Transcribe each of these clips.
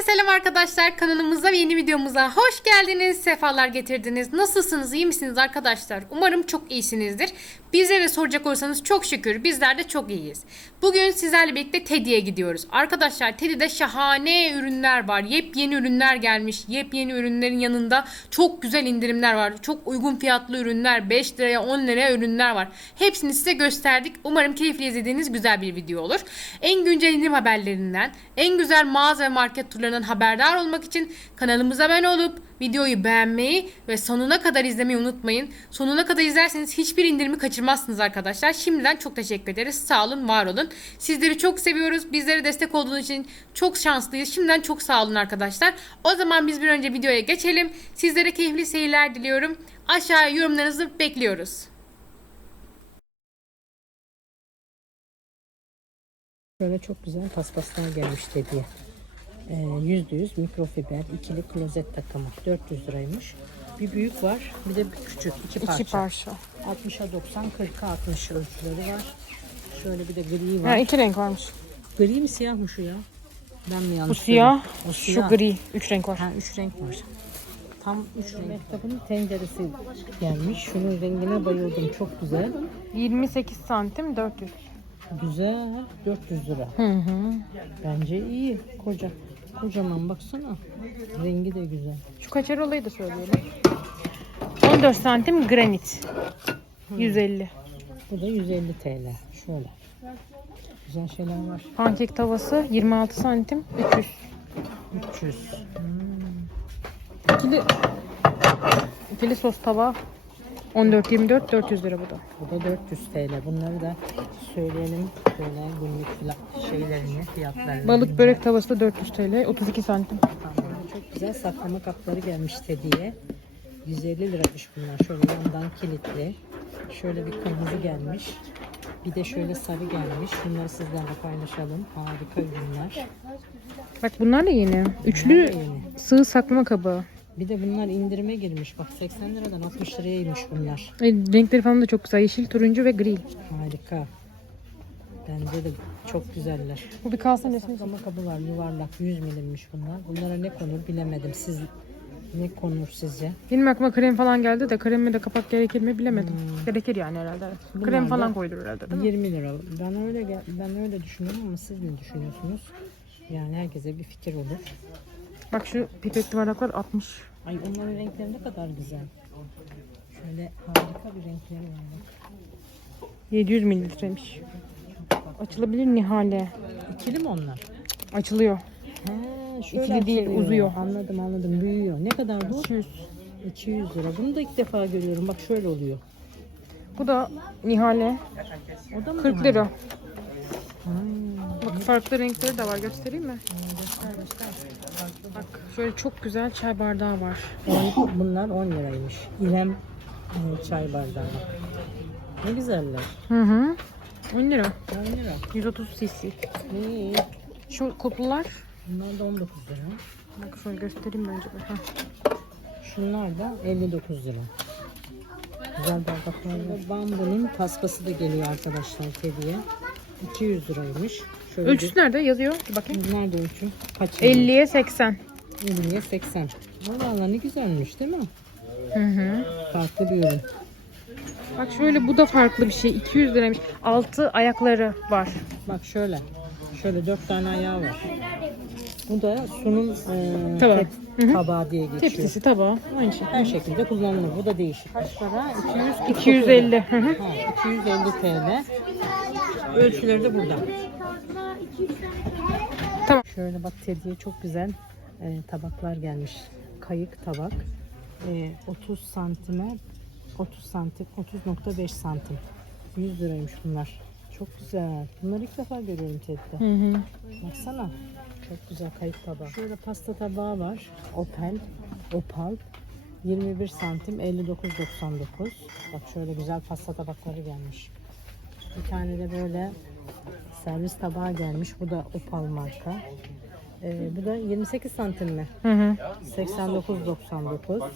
Herkese selam arkadaşlar. Kanalımıza ve yeni videomuza hoş geldiniz. Sefalar getirdiniz. Nasılsınız? iyi misiniz arkadaşlar? Umarım çok iyisinizdir. Bizlere soracak olursanız çok şükür bizler de çok iyiyiz. Bugün sizlerle birlikte Teddy'ye gidiyoruz. Arkadaşlar Teddy'de şahane ürünler var. Yepyeni ürünler gelmiş. Yepyeni ürünlerin yanında çok güzel indirimler var. Çok uygun fiyatlı ürünler. 5 liraya 10 liraya ürünler var. Hepsini size gösterdik. Umarım keyifli izlediğiniz güzel bir video olur. En güncel indirim haberlerinden, en güzel mağaza ve market turlarından haberdar olmak için kanalımıza abone olup videoyu beğenmeyi ve sonuna kadar izlemeyi unutmayın. Sonuna kadar izlerseniz hiçbir indirimi kaçırmazsınız arkadaşlar. Şimdiden çok teşekkür ederiz. Sağ olun, var olun. Sizleri çok seviyoruz. Bizlere destek olduğunuz için çok şanslıyız. Şimdiden çok sağ olun arkadaşlar. O zaman biz bir önce videoya geçelim. Sizlere keyifli seyirler diliyorum. Aşağıya yorumlarınızı bekliyoruz. Böyle çok güzel paspaslar gelmiş diye. Ee, Yüzde yüz mikrofiber ikili klozet takımı 400 liraymış. Bir büyük var bir de bir küçük iki parça. İki parça. 60'a 90 40'a 60 ölçüleri var. Şöyle bir de gri var. Ha, iki renk varmış. Gri mi siyah mı şu ya? Ben mi Bu yanlış siyah, söyledim? O şu siyah. gri. Üç renk var. Ha üç renk var. Tam üç renk. Mehtap'ın tenceresi gelmiş. Şunun rengine bayıldım. Çok güzel. 28 santim 400. Güzel. 400 lira. Hı hı. Bence iyi. Koca. Kocaman baksana. Rengi de güzel. Şu kaçar olayı da söyleyelim. 14 santim granit. 150. Bu da 150 TL. Şöyle. Güzel şeyler var. Pankek tavası 26 santim 300. 300. İkili, ikili sos tava 14 24 400 lira bu da. Bu da 400 TL. Bunları da söyleyelim. Böyle günlük fila- şeylerini, fiyatlarını. Balık börek tavası da 400 TL 32 santim. Tamam. Çok güzel saklama kapları gelmiş diye. 150 liramış bunlar. Şöyle yandan kilitli. Şöyle bir kırmızı gelmiş. Bir de şöyle sarı gelmiş. Bunları sizlerle paylaşalım. Harika ürünler. Bak bunlar da yeni. Üçlü yeni. sığ saklama kabı. Bir de bunlar indirime girmiş. Bak 80 liradan 60 lirayaymış bunlar. E, renkleri falan da çok güzel. Yeşil, turuncu ve gri. Harika. Bence de çok güzeller. Bu bir kalsın resmi. Saklama kabı var yuvarlak 100 milimmiş bunlar. Bunlara ne konur bilemedim. Siz ne konur sizce? Benim aklıma krem falan geldi de kreme de kapak gerekir mi bilemedim. Gerekir yani herhalde. Bunlar Krem falan koydur herhalde değil mi? 20 lira. Ben öyle ben öyle düşünüyorum ama siz ne düşünüyorsunuz? Yani herkese bir fikir olur. Bak şu pipetli bardaklar 60. Ay onların renkleri ne kadar güzel. Şöyle harika bir renkleri var. bak. 700 mililitremiş. Açılabilir Nihale. İkili mi onlar? Açılıyor. He, şöyle İkili değil, açılıyor. uzuyor. Anladım anladım büyüyor. Ne kadar bu? 200. 200 lira. Bunu da ilk defa görüyorum. Bak şöyle oluyor. Bu da Nihale. O da mı? 40 lira. Hmm. Bak farklı renkleri de var. Göstereyim mi? Göster göster. Bak şöyle çok güzel çay bardağı var. Bunlar 10 liraymış. İrem e, çay bardağı. Ne güzeller. Hı hı. 10 lira. 10 lira. 130 cc. İyi. Şu kutular. Bunlar da 19 lira. Bak şöyle göstereyim bir. Heh. Şunlar da 59 lira. Güzel bardaklar var. Bambunun taspası da geliyor arkadaşlar kediye. 200 liraymış. Şöyle Ölçüsü nerede? Yazıyor. Bir bakayım. bir- Nerede ölçü? Kaç? 50'ye 80. 50'ye 80. Valla ne güzelmiş değil mi? Hı hı. Farklı bir ürün. Bak şöyle bu da farklı bir şey. 200 liraymış. Altı ayakları var. Bak şöyle. Şöyle dört tane ayağı var. Bu da sunum e, Tabağı. hı. tabağı diye geçiyor. Tepsisi, tabağı. Aynı şey. Her şekilde kullanılır. Bu da değişik. Kaç para? 200 250. Hı hı. Ha, 250 TL. Ölçüleri de burada. Tamam. Şöyle bak Teddy'ye çok güzel e, tabaklar gelmiş. Kayık tabak. E, 30 santime 30 santim 30.5 santim. 100 liraymış bunlar. Çok güzel. Bunları ilk defa görüyorum Teddy'de. Hı hı. Baksana. Çok güzel kayık tabağı. Şöyle pasta tabağı var. Opel. Opal. 21 santim 59.99. Bak şöyle güzel pasta tabakları gelmiş. Bir tane de böyle servis tabağı gelmiş. Bu da Opal marka. Ee, bu da 28 santim mi? Hı hı. 89.99.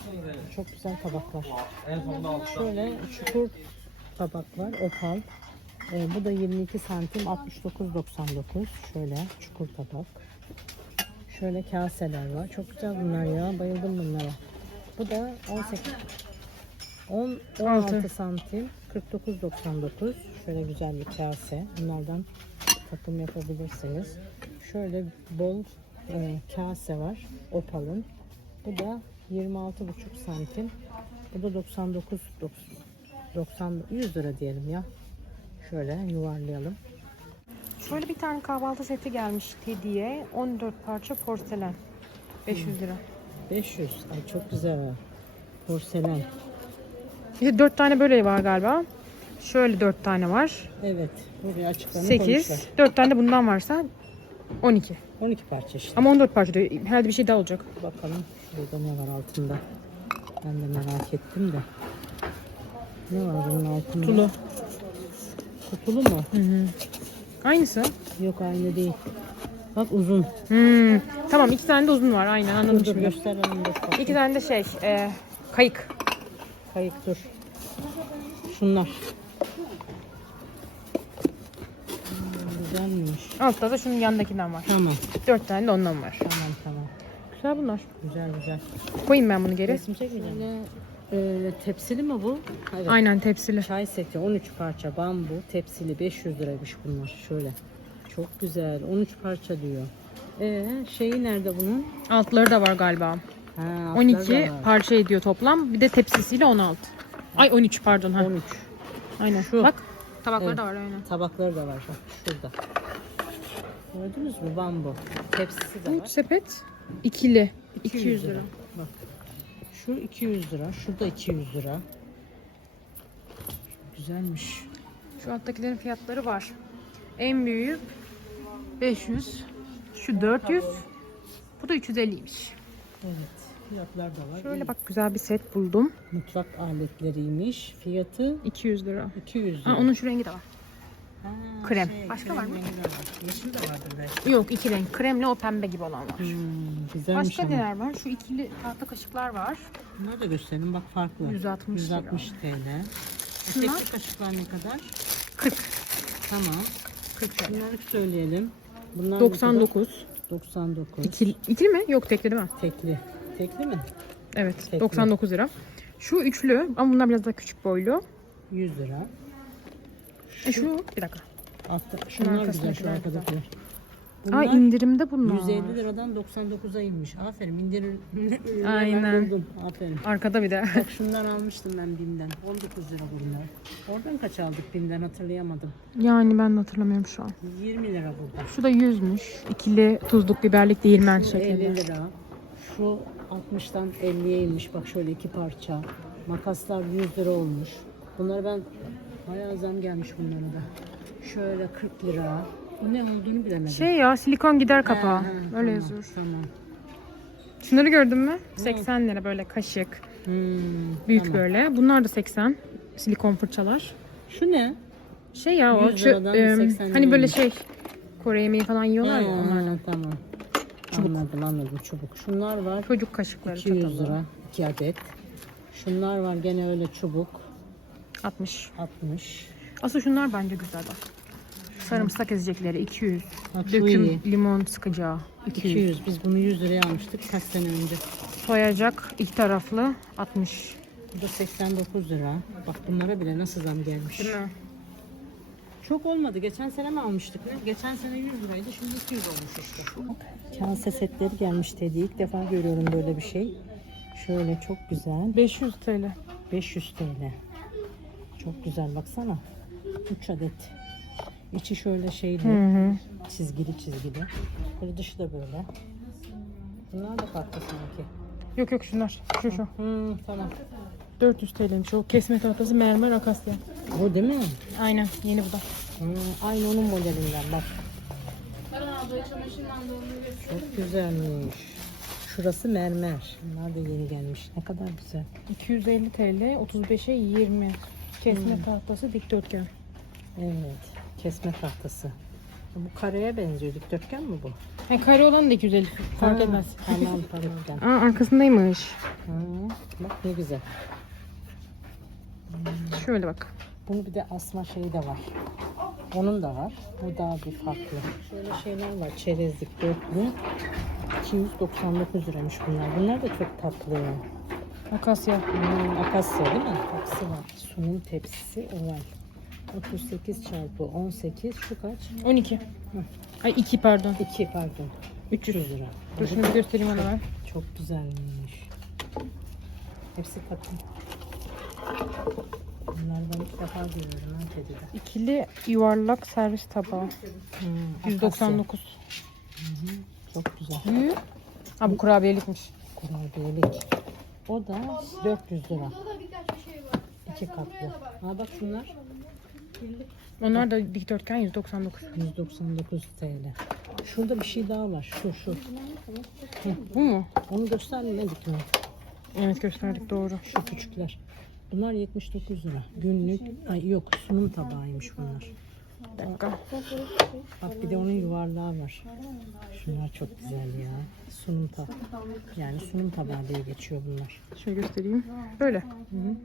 Çok güzel tabaklar. Şöyle çukur tabak var. Opal. Ee, bu da 22 santim 69.99. Şöyle çukur tabak. Şöyle kaseler var. Çok güzel bunlar ya. Bayıldım bunlara. Bu da 18 10 16 Altı. santim 49.99. Şöyle güzel bir kase. Bunlardan takım yapabilirsiniz. Şöyle bol e, kase var. Opal'ın. Bu da 26,5 santim. Bu da 99 90 100 lira diyelim ya. Şöyle yuvarlayalım. Şöyle bir tane kahvaltı seti gelmiş hediye. 14 parça porselen. 500 lira. 500. Ay çok güzel. Porselen. İşte 4 tane böyle var galiba. Şöyle 4 tane var. Evet. Buraya açıklarını koymuşlar. 8. 4 tane de bundan varsa 12. 12 parça işte. Ama 14 parça diyor. Herhalde bir şey daha olacak. Bakalım şurada ne var altında. Ben de merak ettim de. Ne var bunun altında? Tulu. Kutulu mu? Hı hı. Aynısı. Yok aynı değil. Bak uzun. Hmm. Tamam iki tane de uzun var. Aynen anladım Dur şimdi. göster. İki tane de şey e, kayık. Kayık dur. Şunlar. Hmm, güzelmiş. Altta da şunun yanındakinden var. Tamam. Dört tane de ondan var. Tamam tamam. Güzel bunlar. Güzel güzel. Koyayım ben bunu geri. Resim çekmeyeceğim. Ee, tepsili mi bu? Evet. Aynen tepsili. Çay seti 13 parça bambu tepsili 500 liraymış bunlar şöyle. Çok güzel 13 parça diyor. Ee, şeyi nerede bunun? Altları da var galiba. Altları 12 da var. parça ediyor toplam. Bir de tepsisiyle 16. Ay 13 pardon ha. 13. Aynen. Şu. Bak tabakları Evet. da var aynen. Tabakları da var bak şurada. Gördünüz mü bambu? Tepsisi de Bu var. sepet ikili. 200 lira. Bak. Şu 200 lira. Şurada 200 lira. Güzelmiş. Şu alttakilerin fiyatları var. En büyüğü 500. Şu 400. Bu da 350'ymiş. Evet. Fiyatlar da var. Şöyle İyi. bak güzel bir set buldum. Mutfak aletleriymiş. Fiyatı 200 lira. 200 lira. Ha, onun şu rengi de var. Ha, Krem. Başka krem var mı? rengi de var. Yeşil de vardır belki. Yok iki renk. Kremle o pembe gibi olan var. Hmm, güzelmiş Başka ama. neler var? Şu ikili tahta kaşıklar var. Bunları da gösterelim bak farklı. 160 lira. 160 TL. Şunlar? Tekli kaşıklar ne kadar? 40. Tamam. 40 TL. Bunları söyleyelim. Bunlar ne kadar? 99. 99. İkili, ikili mi? Yok tekli değil mi? Tekli. Tekli mi? Evet. Tekli. 99 lira. Şu üçlü ama bunlar biraz daha küçük boylu. 100 lira. E şu bir dakika. Altta, şunlar güzel şu arkadakiler. Aa Bunlar indirimde bunlar. 150 liradan 99'a inmiş. Aferin indirim. Aynen. buldum. Aferin. Arkada bir de. Bak şunlar almıştım ben BİM'den. 19 lira bunlar. Oradan kaç aldık BİM'den hatırlayamadım. yani ben de hatırlamıyorum şu an. 20 lira burada. Şu da 100'müş. İkili tuzluk biberlik değirmen Şu şeklinde. 50 lira. Şu 60'tan 50'ye inmiş. Bak şöyle iki parça. Makaslar 100 lira olmuş. Bunları ben bayağı zam gelmiş bunlara da. Şöyle 40 lira. Bu ne olduğunu bilemedim. Şey ya silikon gider kapağı. Ha, ha, Öyle tamam, yazıyor. Tamam. Şunları gördün mü? 80 lira böyle kaşık. Hmm, Büyük tamam. böyle. Bunlar da 80. Silikon fırçalar. Şu ne? Şey ya o 100 çö- liradan em, 80 hani böyle şey Kore yemeği falan yiyorlar ya onlardan. Tamam. Anladım anladım çubuk. Şunlar var. Çocuk kaşıkları 200 çatalı. lira. 2 adet. Şunlar var gene öyle çubuk. 60. 60. Aslında şunlar bence güzel bak. Sarımsak ezecekleri 200. Bak şu Döküm iyi. limon sıkacağı 200. 200. Biz bunu 100 liraya almıştık kaç sene önce. Soyacak iki taraflı 60. Bu da 89 lira. Bak bunlara bile nasıl zam gelmiş. Değil mi? Çok olmadı. Geçen sene mi almıştık ne? Geçen sene 100 liraydı. Şimdi 200 olmuş işte. Kase setleri gelmiş dedi. İlk defa görüyorum böyle bir şey. Şöyle çok güzel. 500 TL. 500 TL. Çok güzel baksana. 3 adet. İçi şöyle şeyli. Hı hı. Çizgili çizgili. Böyle dışı da böyle. Bunlar da farklı sanki. Yok yok şunlar. Şu şu. Hı, tamam. 400 TL'ymiş o kesme tahtası mermer akasya. Bu değil mi? Aynen yeni bu da. Hı, aynı onun modelinden bak. Çok güzelmiş. Şurası mermer. Bunlar da yeni gelmiş. Ne kadar güzel. 250 TL 35'e 20. Kesme tahtası dikdörtgen. Evet. Kesme tahtası. Bu kareye benziyor. Dikdörtgen mi bu? Ha, kare olan da 250 fark Ha, etmez. Tamam dikdörtgen. Aa arkasındaymış. Hı, bak ne güzel. Şöyle bak. Bunun bir de asma şeyi de var. Onun da var. Bu daha bir farklı. Şöyle şeyler var. Çerezlik dörtlü. 299 liraymış bunlar. Bunlar da çok tatlı. Akasya. Hmm, akasya değil mi? Hepsi var. Sunum tepsisi oval. 38 çarpı 18 şu kaç? 12. Ay 2 pardon. 2 pardon. 300 lira. Dur şunu bir göstereyim ona ben. Çok güzelmiş. Hepsi takım. Bunlardan ilk defa görüyorum ha kedide. İkili yuvarlak servis tabağı. Hmm, 199. akasya. Çok güzel. Büyük. Ha bu kurabiyelikmiş. Kurabiyelik. O da 400 lira. İki katlı. Ha bak şunlar Onlar da dikdörtgen 199. 199 TL. Şurada bir şey daha var. Şu şu. Bu mu? Onu göstermedik mi? Evet gösterdik doğru. Şu küçükler. Bunlar 79 lira. Günlük. Ay yok sunum tabağıymış bunlar. Bir dakika. Bak bir de onun yuvarlağı var. Şunlar çok güzel ya. Sunum tab. Yani sunum tabağı diye geçiyor bunlar. Şöyle göstereyim. Böyle.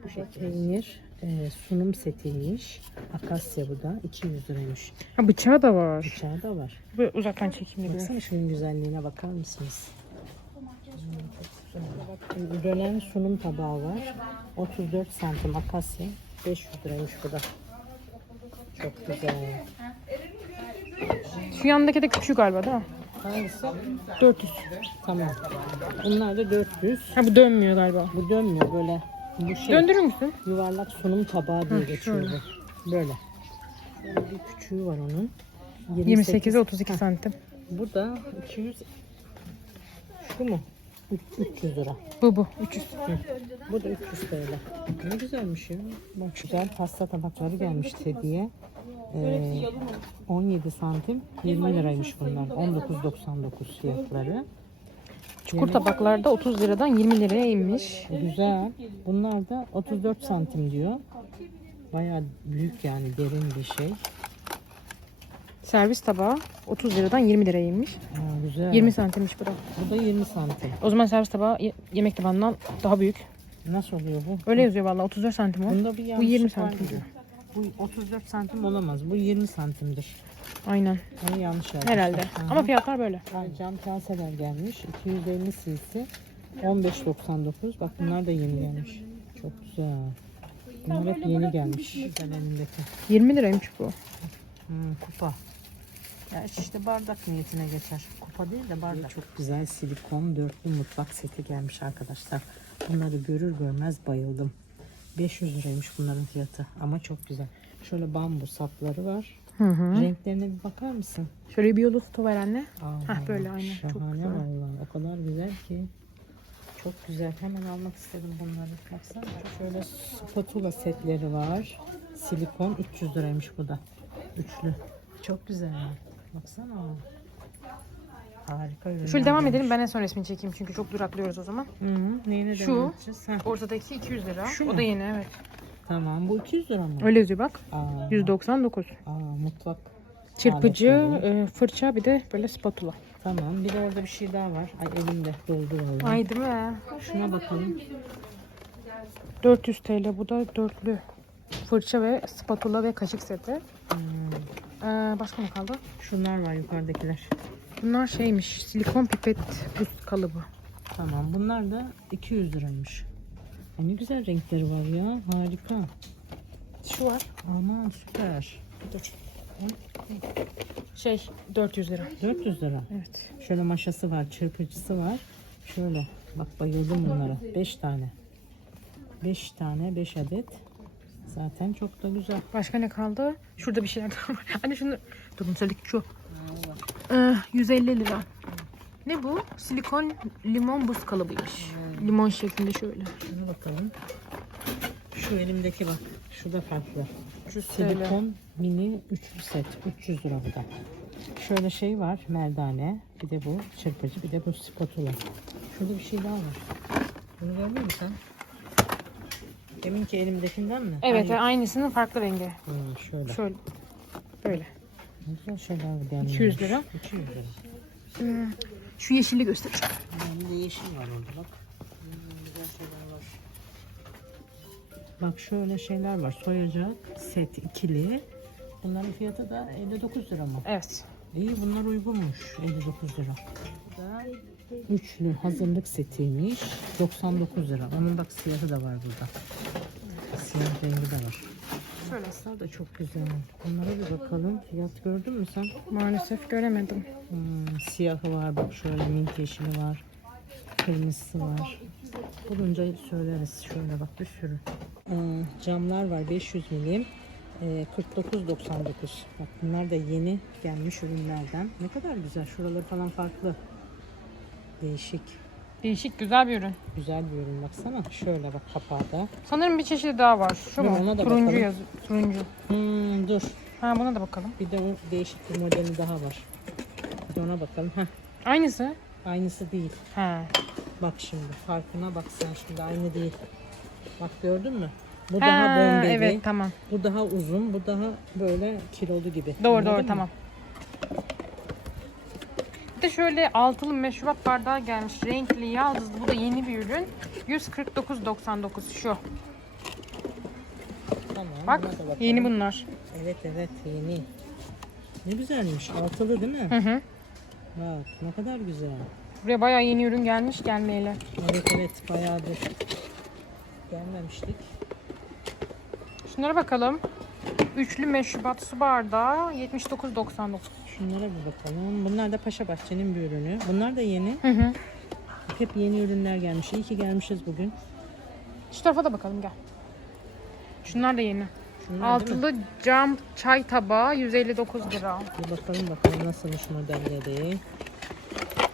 Bu şey peynir e, sunum setiymiş. Akasya bu da 200 liraymış. Ha bıçağı da var. Bıçağı da var. Böyle uzaktan biraz. Baksana şunun güzelliğine bakar mısınız? Dönen sunum tabağı var. 34 santim akasya. 500 liraymış bu da. Çok güzel. Şu yandaki de küçük galiba değil mi? Hangisi? 400. Tamam. Bunlar da 400. Ha bu dönmüyor galiba. Bu dönmüyor böyle. Bu şey Döndürür müsün? yuvarlak sunum tabağı diye geçiyor şöyle. bu. Böyle. Böyle bir küçüğü var onun. 28'e 32 santim. Bu da 200. Şu mu? Üç- 300 lira. Bu bu. 300. Bu da 300 TL. Ne güzelmiş ya. Bak güzel pasta tabakları gelmiş hediye. Ee, 17 santim 20 liraymış bunlar. 19.99 fiyatları. Çukur tabaklarda 30 liradan 20 liraya inmiş. Güzel. Bunlar da 34 santim diyor. Bayağı büyük yani derin bir şey. Servis tabağı 30 liradan 20 liraya inmiş. Ha, güzel. 20 santimmiş bu da. Bu da 20 santim. O zaman servis tabağı ye- yemek tabağından daha büyük. Nasıl oluyor bu? Öyle yazıyor vallahi 34 santim o. Bunda bir Bu yanlışlık 20 var santim gibi. diyor. Bu 34 santim olamaz. Bu 20 santimdir. Aynen. Onu yanlış yazmışlar. Herhalde. Aha. Ama fiyatlar böyle. Ha, Cam kaseler gelmiş. 250 cc. 15.99. Bak bunlar da yeni gelmiş. Çok güzel. Bunlar hep yeni gelmiş. Güzel elindeki. 20 liraymış bu. Hmm, kupa. Ya işte bardak niyetine geçer. Kupa değil de bardak. Çok güzel silikon dörtlü mutfak seti gelmiş arkadaşlar. Bunları görür görmez bayıldım. 500 liraymış bunların fiyatı ama çok güzel. Şöyle bambu sapları var. Hı hı. Renklerine bir bakar mısın? Şöyle bir yolu tutu ver anne. Heh, böyle aynen. Çok Şahane güzel. vallahi. O kadar güzel ki. Çok güzel. Hemen almak istedim bunları. Baksana. Şöyle spatula setleri var. Silikon 300 liraymış bu da. Üçlü. Çok güzel. Baksana. Harika ürünler. Şöyle devam edelim. Ben en son resmini çekeyim çünkü çok duraklıyoruz o zaman. Hı hı. Neyine Şu. devam edeceğiz? Heh, Ortadaki 200 lira. Şu o mu? da yeni evet. Tamam. Bu 200 lira mı? Öyle yazıyor bak. Aa, 199. Aa, mutfak. Çırpıcı, Aletleri. e, fırça bir de böyle spatula. Tamam. Bir de orada bir şey daha var. Ay elimde doldu vallahi. Ay değil mi? Şuna bakalım. 400 TL bu da dörtlü. Fırça ve spatula ve kaşık seti. Hmm, Ee, başka ne kaldı? Şunlar var yukarıdakiler. Bunlar şeymiş. Silikon pipet buz kalıbı. Tamam bunlar da 200 liraymış. Ay ne güzel renkleri var ya. Harika. Şu var. Aman süper. Dur. Şey 400 lira. 400 lira. Evet. Şöyle maşası var, çırpıcısı var. Şöyle bak bayıldım bunlara. 5 tane. 5 tane, 5 adet. Zaten çok da güzel. Başka ne kaldı? Şurada bir şeyler daha var. Anne şunu dur bunu söyledik şu. Ee, 150 lira. Ne bu? Silikon limon buz kalıbıymış. Limon şeklinde şöyle. Şuna bakalım. Şu elimdeki bak. Şu da farklı. Şu Silikon mini üçlü set. 300 lira bu da. Şöyle şey var. Merdane. Bir de bu çırpıcı. Bir de bu spatula. Şurada bir şey daha var. Bunu gördün mü sen? Deminki elimdekinden mi? Evet Hayır. aynısının farklı rengi. Ha, şöyle. Şöyle. Böyle. Ne güzel şeyler gelmiş. 200 lira. 200 lira. Hmm, Şu yeşili göstereceğim. Bir de yeşil var orada bak. Hmm, güzel şeyler var. Bak şöyle şeyler var. Soyacak set ikili. Bunların fiyatı da 59 lira mı? Evet. İyi bunlar uygunmuş. 59 lira. Bu da üçlü hazırlık setiymiş. 99 lira. Onun bak siyahı da var burada. Siyah rengi de var. Şöyle. Da çok güzel. Bunlara bir bakalım. Fiyat gördün mü sen? Maalesef göremedim. Hmm, siyahı var bak şöyle mint yeşili var. Kırmızısı var. Bulunca söyleriz. Şöyle bak bir sürü. Ee, camlar var 500 milim. Ee, 49.99. Bak bunlar da yeni gelmiş ürünlerden. Ne kadar güzel. Şuraları falan farklı. Değişik. Değişik güzel bir ürün. Güzel bir ürün baksana. Şöyle bak kapağı da. Sanırım bir çeşidi daha var. Şu mu? ona da Turuncu bakalım. yazı. Turuncu. Hmm, dur. Ha buna da bakalım. Bir de o değişik bir modeli daha var. Bir de ona bakalım. Heh, Aynısı. aynısı değil. Ha. Bak şimdi farkına bak sen şimdi aynı değil. Bak gördün mü? Bu Ha, daha bombeli. evet tamam. Bu daha uzun. Bu daha böyle kilolu gibi. Doğru Anladın doğru mı? tamam. Bir de şöyle altılı meşrubat bardağı gelmiş. Renkli, yaldızlı. Bu da yeni bir ürün. 149.99 şu. Tamam. Bak buna da bakalım. yeni bunlar. Evet evet yeni. Ne güzelmiş. Altılı değil mi? Hı hı. Bak ne kadar güzel. Buraya bayağı yeni ürün gelmiş gelmeyeli. Evet evet bayağıdır. Gelmemiştik. Şunlara bakalım. Üçlü meşrubat su bardağı 79.99. Şunlara bir bakalım. Bunlar da Paşa Bahçe'nin bir ürünü. Bunlar da yeni. Hı hı. Hep yeni ürünler gelmiş. İyi ki gelmişiz bugün. Şu tarafa da bakalım gel. Şunlar da yeni. Şunlar? Altılı cam çay tabağı 159 lira. Bir bakalım bakalım nasılmış modelleri.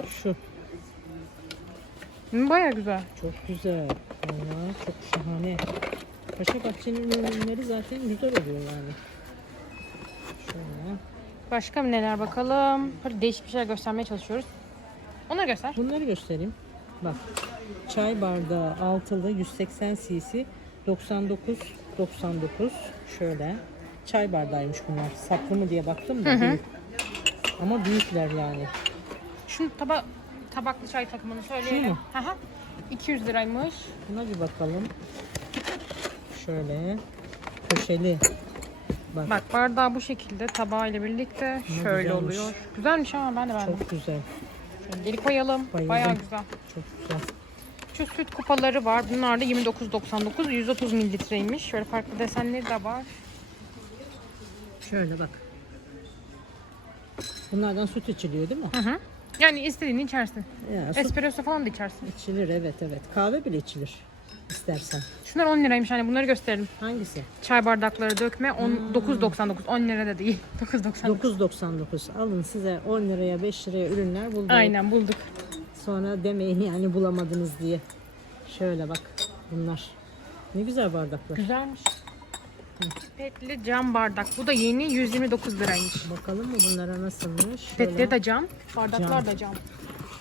Şu Hı, Bayağı güzel. çok güzel. Valla çok şahane. Paşa Bahçe'nin ürünleri zaten güzel oluyor yani. Şöyle. Başka neler bakalım. Böyle değişik bir şeyler göstermeye çalışıyoruz. Onları göster. Bunları göstereyim. Bak. Çay bardağı altılı 180 cc 99 99 şöyle. Çay bardağıymış bunlar. Saplı mı diye baktım da Hı hı. büyük. Ama büyükler yani. Şu taba tabaklı çay takımını söyleyelim. mu? Hı hı. 200 liraymış. Buna bir bakalım. Şöyle köşeli. Bak, Bak bardağı bu şekilde tabağıyla birlikte Ne şöyle güzelmiş. oluyor. Güzelmiş ama ben de beğendim. çok güzel. Şöyle geri koyalım. Bayıldım. Bayağı güzel. Çok güzel. Şu süt kupaları var. Bunlar da 29.99. 130 mililitreymiş. Şöyle farklı desenleri de var. Şöyle bak. Bunlardan süt içiliyor değil mi? Hı hı. Yani istediğini içersin. Ya, süt Espresso falan da içersin. içilir evet evet. Kahve bile içilir istersen. Şunlar 10 liraymış. Hani bunları gösterelim. Hangisi? Çay bardakları dökme on, Hmm. 9.99. 10 lira da değil. 9.99. 9.99. Alın size 10 liraya 5 liraya ürünler bulduk. Aynen bulduk. Sonra demeyin yani bulamadınız diye. Şöyle bak bunlar. Ne güzel bardaklar. Güzelmiş. Petli cam bardak. Bu da yeni 129 liraymış. Bakalım mı bunlara nasılmış? Şöyle, Petleri de cam. Bardaklar Cam. da cam.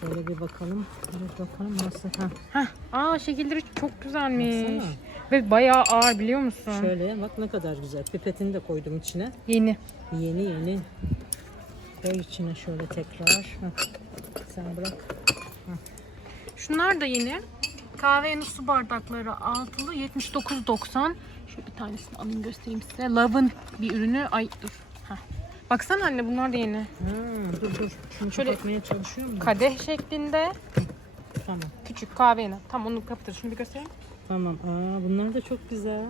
Şöyle bir bakalım. Bir bakalım nasıl. Ha, Heh. Aa şekilleri çok güzelmiş. Baksana. Ve bayağı ağır biliyor musun? şöyle bak ne kadar güzel. Pipetini de koydum içine. Yeni. Yeni yeni. Koy içine şöyle tekrar. Ha, sen bırak. Şunlar da yeni. Kahve yanı su bardakları altılı 79.90. Şöyle bir tanesini alayım göstereyim size. Love'ın bir ürünü. Ay dur. Baksana anne bunlar da yeni. Ha, dur dur. Şunu Şöyle- kapatmaya çalışıyorum da. Kadeh şeklinde. Tamam. Küçük kahve yanı. Tam onu kapatır. Şunu bir göstereyim. Tamam. Aa, bunlar da çok güzel.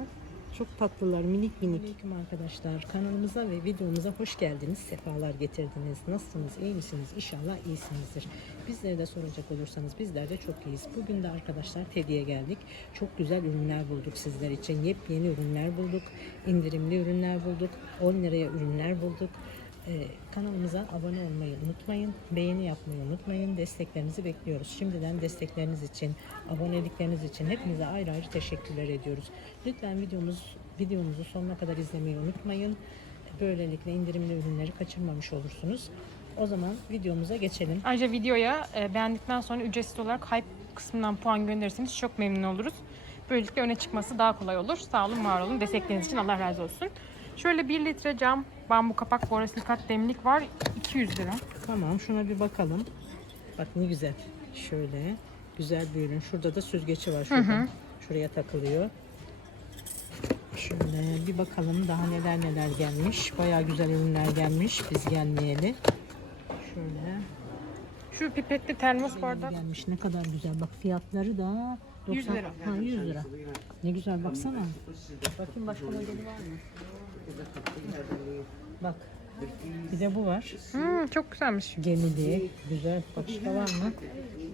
Çok tatlılar, minik minik. Aleyküm arkadaşlar. Kanalımıza ve videomuza hoş geldiniz. Sefalar getirdiniz. Nasılsınız? iyi misiniz? İnşallah iyisinizdir. Bizleri de soracak olursanız bizler de çok iyiyiz. Bugün de arkadaşlar Tedi'ye geldik. Çok güzel ürünler bulduk sizler için. Yepyeni ürünler bulduk. indirimli ürünler bulduk. 10 liraya ürünler bulduk. Ee, kanalımıza abone olmayı unutmayın. Beğeni yapmayı unutmayın. Desteklerinizi bekliyoruz. Şimdiden destekleriniz için, abonelikleriniz için hepinize ayrı ayrı teşekkürler ediyoruz. Lütfen videomuz videomuzu sonuna kadar izlemeyi unutmayın. Böylelikle indirimli ürünleri kaçırmamış olursunuz. O zaman videomuza geçelim. Ayrıca videoya e, beğendikten sonra ücretsiz olarak hype kısmından puan gönderirseniz çok memnun oluruz. Böylelikle öne çıkması daha kolay olur. Sağ olun, var olun. Destekleriniz için Allah razı olsun. Şöyle 1 litre cam bambu kapak borosilikat demlik var. 200 lira. Tamam şuna bir bakalım. Bak ne güzel. Şöyle güzel bir ürün. Şurada da süzgeci var şurada. Şuraya takılıyor. Şöyle bir bakalım daha neler neler gelmiş. Bayağı güzel ürünler gelmiş biz gelmeyeli. Şöyle Şu pipetli termos bardak. gelmiş ne kadar güzel. Bak fiyatları da 100 lira. Ha 100 lira. Ne güzel baksana. Bakayım başka modeli var mı? Bak. Bir de bu var. Hmm, çok güzelmiş. Gemili. Güzel. Başka var mı?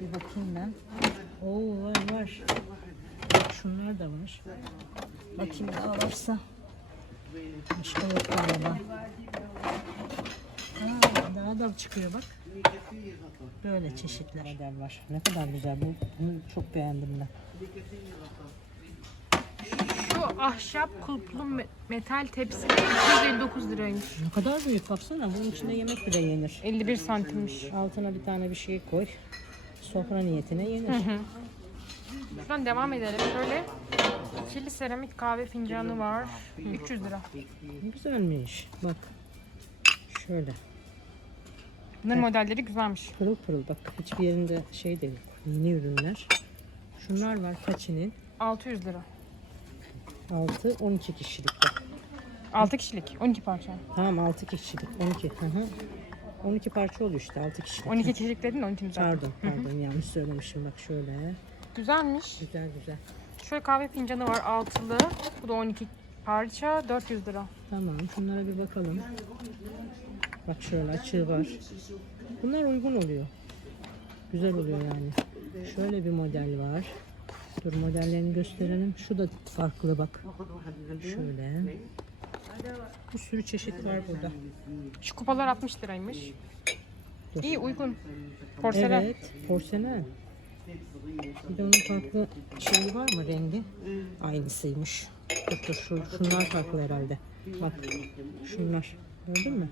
Bir bakayım ben. Oo var var. Bak şunlar da var. Bakayım daha varsa. Başka yok galiba. Aa, daha da çıkıyor bak. Böyle çeşitler var. Ne kadar güzel bu. Bunu çok beğendim ben. Ahşap kulplu me- metal tepsi 259 liraymış. Ne kadar büyük baksana. Bunun içinde yemek bile yenir. 51 santimmiş. Altına bir tane bir şey koy. Sofra niyetine yenir. Şuradan devam edelim. Şöyle ikili seramik kahve fincanı var. 300 lira. Güzelmiş. Bak. Şöyle. Bunların modelleri güzelmiş. Pırıl pırıl bak. Hiçbir yerinde şey değil. Yeni ürünler. Şunlar var kaçının? 600 lira. 6 12 kişilik bak. 6 kişilik. 12 parça. Tamam 6 kişilik. 12. Hı hı. 12 parça oluyor işte 6 kişilik. 12 kişilik dedin 12 mi zaten? Pardon pardon yanlış söylemişim bak şöyle. Güzelmiş. Güzel güzel. Şöyle kahve fincanı var altılı. Bu da 12 parça 400 lira. Tamam şunlara bir bakalım. Bak şöyle açığı var. Bunlar uygun oluyor. Güzel oluyor yani. Şöyle bir model var. Dur modellerini gösterelim. Şu da farklı bak. Şöyle. Bir sürü çeşit var burada. Şu kupalar 60 liraymış. Dur. İyi uygun. Porselen. Evet, porselen. Bir de onun farklı şeyi var mı rengi? Aynısıymış. Dur dur şu, şunlar farklı herhalde. Bak şunlar. Gördün mü?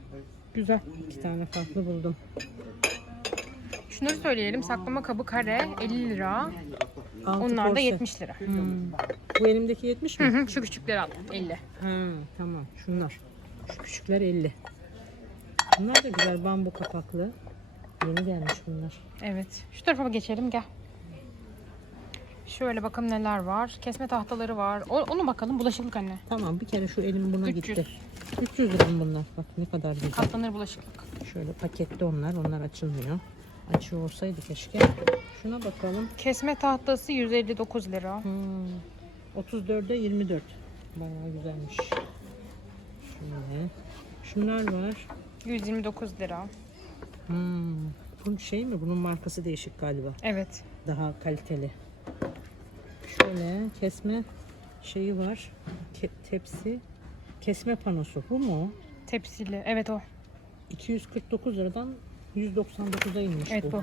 Güzel. İki tane farklı buldum. Şunları söyleyelim. Saklama kabı kare 50 lira. Altı Onlar da porse. 70 lira. Hmm. Bu elimdeki 70 Hı mi? hı, şu küçükleri al 50. Ha, tamam. Şunlar. Şu küçükler 50. Bunlar da güzel bambu kapaklı. Yeni gelmiş bunlar. Evet. Şu tarafa geçelim gel. Şöyle bakalım neler var. Kesme tahtaları var. O, onu bakalım. Bulaşıklık anne. Tamam bir kere şu elim buna 300. gitti. 300 lira bunlar. Bak ne kadar güzel. Katlanır bulaşıklık. Şöyle pakette onlar. Onlar açılmıyor. Açıyor olsaydı keşke. Şuna bakalım. Kesme tahtası 159 lira. Hmm. 34'e 24. Bayağı güzelmiş. Şöyle. Şunlar var. 129 lira. Hmm. Bu şey mi? Bunun markası değişik galiba. Evet. Daha kaliteli. Şöyle kesme şeyi var. Ke- tepsi. Kesme panosu. Bu mu? Tepsili. Evet o. 249 liradan 199'a inmiş Evet bu.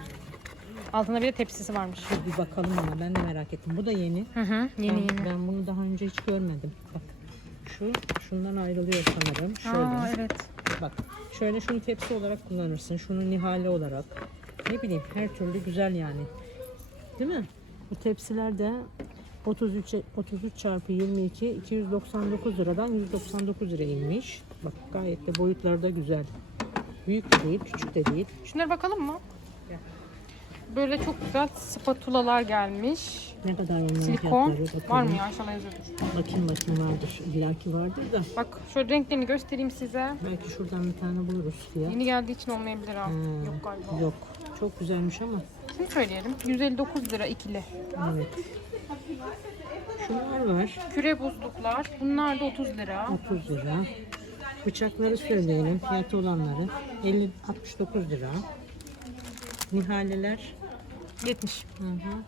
Altında bir de tepsisi varmış. Dur Bir bakalım ona. Ben de merak ettim. Bu da yeni. Hı hı. Yeni ben, yeni. ben bunu daha önce hiç görmedim. Bak. Şu şundan ayrılıyor sanırım. Şöyle. Aa, evet. Bak. Şöyle şunu tepsi olarak kullanırsın. Şunu nihale olarak. Ne bileyim her türlü güzel yani. Değil mi? Bu tepsiler de 33 33 çarpı 22 299 liradan 199 lira inmiş. Bak gayet de boyutları da güzel. Büyük de değil, küçük de değil. Şunlara bakalım mı? Gel. Böyle çok güzel spatulalar gelmiş. Ne kadar onların Silikon. Var mı ya? İnşallah yazıyordur. Bakayım bakayım vardır. İlla ki vardır da. Bak şöyle renklerini göstereyim size. Belki şuradan bir tane buluruz fiyat. Yeni geldiği için olmayabilir ha. Hmm, Yok galiba. Yok. Çok güzelmiş ama. Şunu söyleyelim. 159 lira ikili. Evet. Şunlar var. Küre buzluklar. Bunlar da 30 lira. 30 lira. Bıçakları söyleyelim. Fiyatı olanları. 50 69 lira. Nihaleler. 70. Hı hı.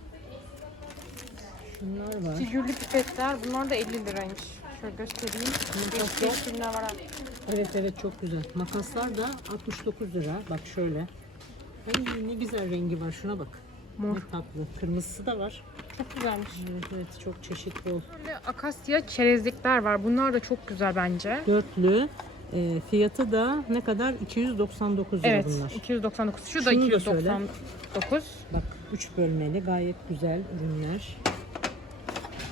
Şunlar var. Figürlü pipetler. Bunlar da 50 liraymış. Şöyle göstereyim. Makaslar. Değişik ürünler var. ha. Evet evet çok güzel. Makaslar da 69 lira. Bak şöyle. Ay, ne güzel rengi var. Şuna bak. Mor. Ne tatlı. Kırmızısı da var. Çok güzelmiş. Evet evet çok çeşit bol. Böyle akasya çerezlikler var. Bunlar da çok güzel bence. Dörtlü. E, fiyatı da ne kadar? 299 lira Evet. bunlar. 299. Şu da Şunu da söyle. 299. Bak 3 bölmeli gayet güzel ürünler.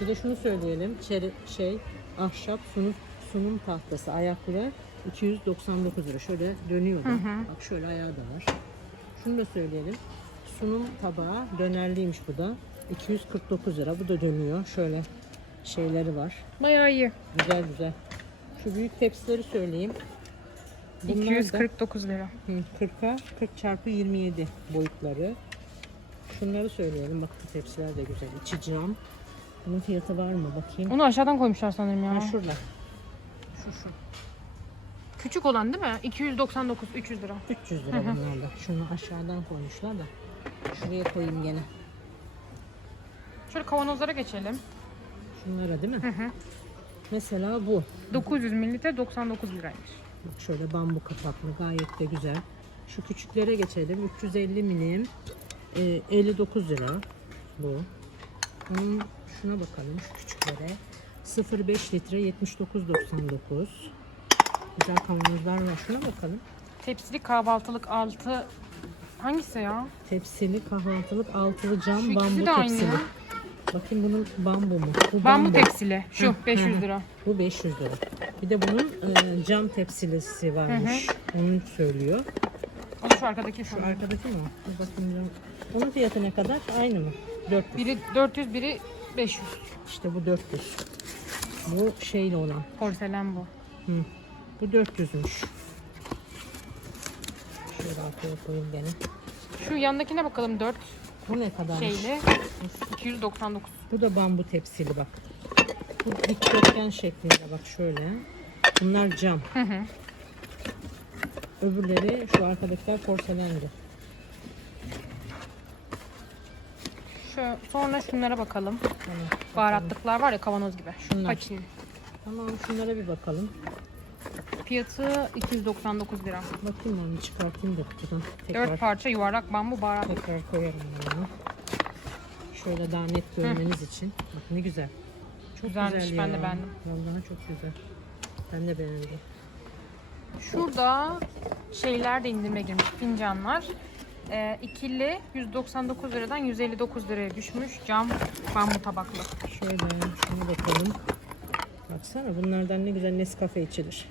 Bir de şunu söyleyelim. Çeri, şey ahşap sunum, sunum tahtası ayaklı 299 lira. Şöyle dönüyor da. Bak şöyle ayağı da var. Şunu da söyleyelim. Sunum tabağı dönerliymiş bu da. 249 lira. Bu da dönüyor. Şöyle şeyleri var. Bayağı iyi. Güzel güzel. Şu büyük tepsileri söyleyeyim. Bunlar da- 249 lira. Hı, 40'a 40 çarpı 27 boyutları. Şunları söyleyelim. Bak bu tepsiler de güzel. İçi cam. Bunun fiyatı var mı? Bakayım. Onu aşağıdan koymuşlar sanırım ya. Ha, şurada. Şu şu. Küçük olan değil mi? 299 300 lira. 300 lira bunlar da. Şunu aşağıdan koymuşlar da. Şuraya koyayım gene. Şöyle kavanozlara geçelim. Şunlara değil mi? Hı hı. Mesela bu. 900 mililitre 99 liraymış. Bak şöyle bambu kapaklı gayet de güzel. Şu küçüklere geçelim. 350 milim. e, 59 lira bu. Bunun şuna bakalım şu küçüklere. 0,5 litre 79.99. Güzel kavanozlar var. Şuna bakalım. Tepsili kahvaltılık altı hangisi ya? Tepsili kahvaltılık altılı cam Şu ikisi bambu de aynı tepsili. ya. Bakayım bunun bambu mu? Bu Bambu tepsili. Şu Hı, 500 hı. lira. Bu 500 lira. Bir de bunun e, cam tepsilisi varmış. Onu söylüyor. Da şu arkadaki Şu sanırım. arkadaki mi? o? Dur bakayım. cam. Onun fiyatı ne kadar? Aynı mı? 400. Biri 400 biri 500. İşte bu 400. Bu şeyli olan. Porselen bu. Hı. Bu 400'müş. Şöyle arkaya koyayım gene. Şu yandakine bakalım 4 Bu ne kadarmış? şeyli. 299. Bu da bambu tepsili bak. Bu dikdörtgen şeklinde bak şöyle. Bunlar cam. Hı hı. Öbürleri şu arkadakiler porselendi. Şu, sonra şunlara bakalım. Tamam. Baharatlıklar var ya kavanoz gibi. Şunlar. Paçin. Tamam şunlara bir bakalım. Fiyatı 299 lira. Bakayım onu çıkartayım da kutudan. Tekrar, 4 parça yuvarlak bambu baharat. tekrar koyarım onu. Şöyle daha net görmeniz için. Bak ne güzel. Çok Güzelmiş, güzel ben ya. de beğendim. Vallahi çok güzel. Ben de beğendim. Şurada şeyler de indirime girmiş. Fincanlar. Ee, ikili 199 liradan 159 liraya düşmüş. Cam bambu tabaklı. Şöyle şunu bakalım. Baksana bunlardan ne güzel Nescafe içilir.